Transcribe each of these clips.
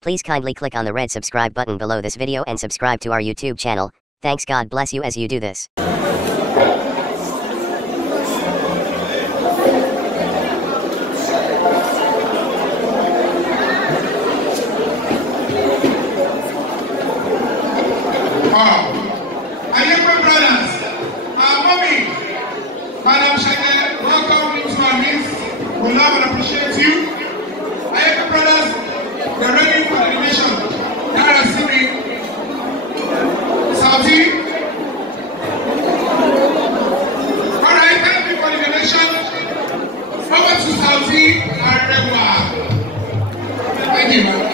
Please kindly click on the red subscribe button below this video and subscribe to our YouTube channel. Thanks, God bless you as you do this. Ayekwe brothers, our mommy, Madam Shege, welcome to our midst. We love and appreciate you. Ayekwe brothers, we're ready for the nation. Now receiving Saudi. Alright, thank you for the donation. Over to Saudi Arewa. Thank you, man.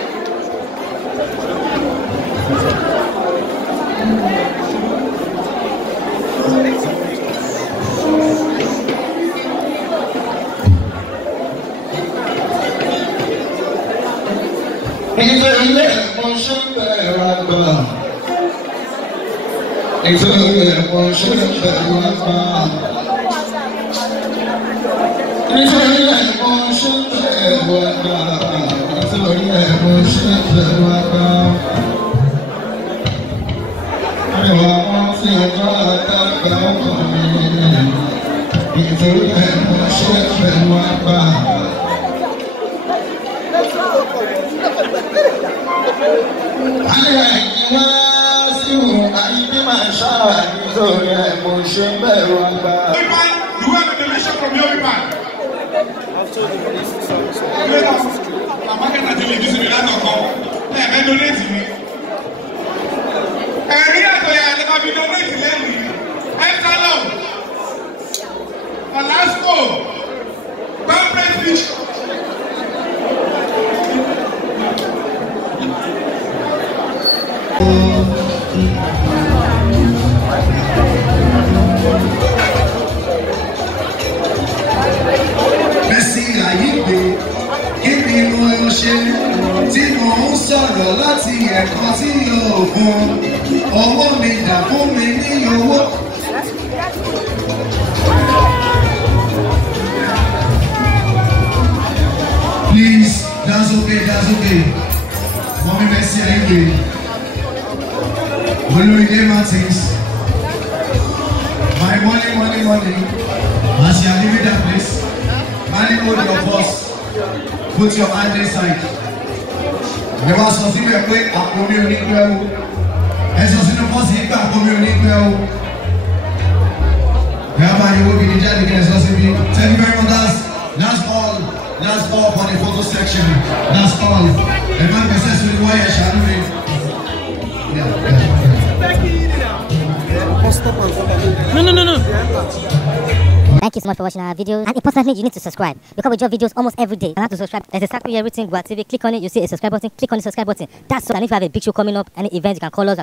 Please, that's okay. Mommy Messi, are you ready? When we get Martins, my money. As you are leaving that place, money hold your boss. Put your hand inside. You are so simple, quick, I come here, Nico. And so simple, boss, he can't come here, Nico. Thank you very much. That's all for the photo section. That's all. The man says we wire shadowing. No. Thank you so much for watching our videos. And importantly, you need to subscribe because we drop videos almost every day. You have to subscribe. There's a circle here written Gua TV. Click on it. You see a subscribe button. Click on the subscribe button. That's so. And if you have a big show coming up, any event, you can call us.